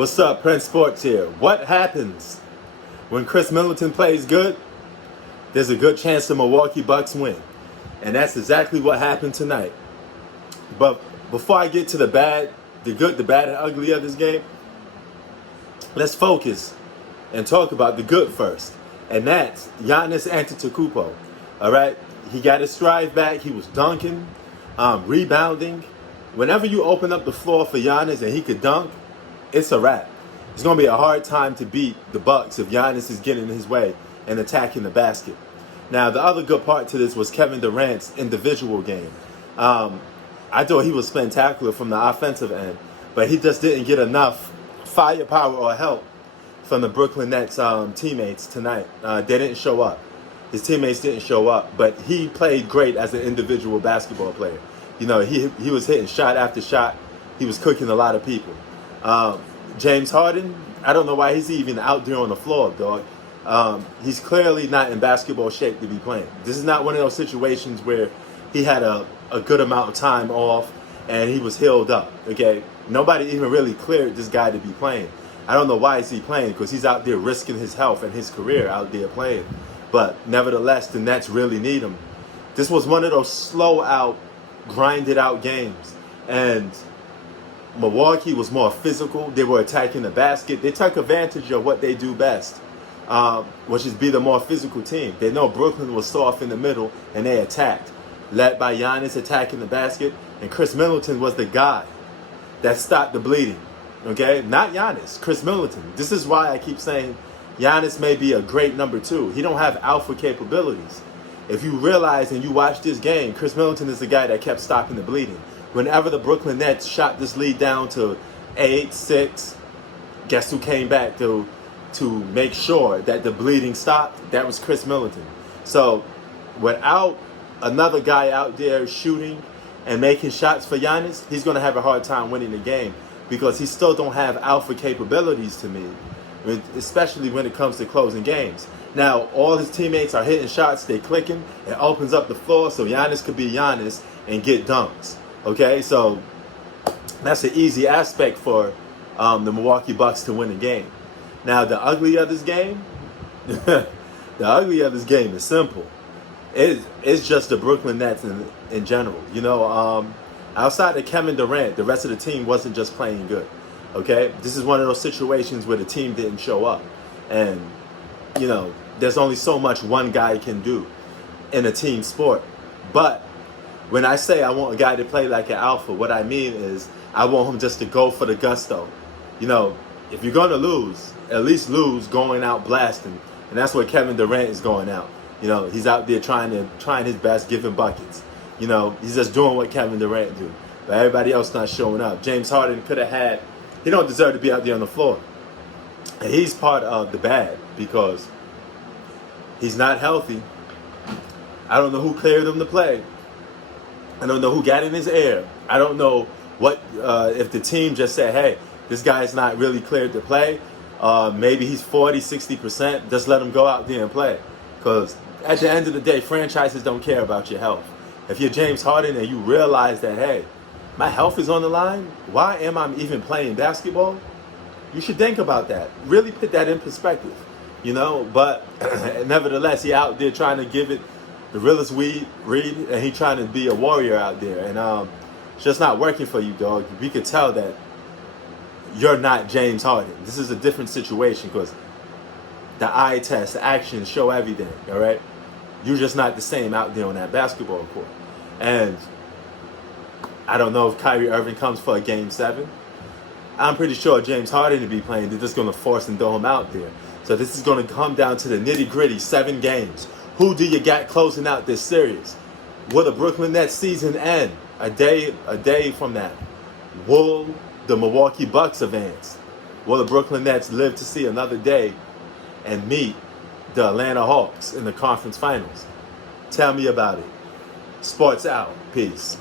What's up, Prince Sports here. What happens when Chris Middleton plays good? There's a good chance the Milwaukee Bucks win. And that's exactly what happened tonight. But before I get to the bad, the good, the bad, and ugly of this game, let's focus and talk about the good first. And that's Giannis Antetokounmpo. All right? He got his stride back. He was dunking, rebounding. Whenever you open up the floor for Giannis and he could dunk, it's a wrap. It's going to be a hard time to beat the Bucks if Giannis is getting in his way and attacking the basket. Now, the other good part to this was Kevin Durant's individual game. I thought he was spectacular from the offensive end, but he just didn't get enough firepower or help from the Brooklyn Nets teammates tonight. They didn't show up. His teammates didn't show up, but he played great as an individual basketball player. You know, he was hitting shot after shot. He was cooking a lot of people. James Harden, I don't know why he's even out there on the floor, dog. He's clearly not in basketball shape to be playing. This is not one of those situations where he had a good amount of time off and he was healed up, okay? Nobody even really cleared this guy to be playing. I don't know why is he playing, because he's out there risking his health and his career out there playing. But nevertheless, the Nets really need him. This was one of those slow out, grinded out games. And Milwaukee was more physical. They were attacking the basket. They took advantage of what they do best, which is be the more physical team. They know Brooklyn was soft in the middle, and they attacked, led by Giannis attacking the basket. And Chris Middleton was the guy that stopped the bleeding. Okay? Not Giannis, Chris Middleton. This is why I keep saying Giannis may be a great number two. He don't have alpha capabilities. If you realize and you watch this game, Chris Middleton is the guy that kept stopping the bleeding. Whenever the Brooklyn Nets shot this lead down to 8-6, guess who came back to make sure that the bleeding stopped? That was Chris Middleton. So without another guy out there shooting and making shots for Giannis, he's going to have a hard time winning the game, because he still don't have alpha capabilities to me, especially when it comes to closing games. Now, all his teammates are hitting shots, they clicking, it opens up the floor so Giannis could be Giannis and get dunks. Okay, so that's an easy aspect for the Milwaukee Bucks to win the game. Now, the ugly of this game, the ugly of this game is simple. It's just the Brooklyn Nets in general. You know, outside of Kevin Durant, the rest of the team wasn't just playing good. Okay, this is one of those situations where the team didn't show up, and you know, there's only so much one guy can do in a team sport. But when I say I want a guy to play like an alpha, what I mean is I want him just to go for the gusto. You know, if you're going to lose, at least lose going out blasting. And that's where Kevin Durant is going out. You know, he's out there trying his best, giving buckets. You know, he's just doing what Kevin Durant do. But everybody else not showing up. James Harden could have had, he don't deserve to be out there on the floor. And he's part of the bad, because he's not healthy. I don't know who cleared him to play. I don't know who got in his ear. I don't know what if the team just said, hey, this guy's not really cleared to play. Maybe he's 40, 60%. Just let him go out there and play. Because at the end of the day, franchises don't care about your health. If you're James Harden and you realize that, hey, my health is on the line, why am I even playing basketball? You should think about that. Really put that in perspective. You know, but nevertheless, he out there trying to give it the realest read, and he trying to be a warrior out there, and it's just not working for you, dog. We could tell that you're not James Harden. This is a different situation, because the eye test, the actions show everything. All right, you're just not the same out there on that basketball court. And I don't know if Kyrie Irving comes for a Game 7. I'm pretty sure James Harden to be playing, they're just going to force and throw him out there. So this is going to come down to the nitty-gritty, 7 games. Who do you got closing out this series? Will the Brooklyn Nets season end a day from that? Will the Milwaukee Bucks advance? Will the Brooklyn Nets live to see another day and meet the Atlanta Hawks in the conference finals? Tell me about it. Sports out. Peace.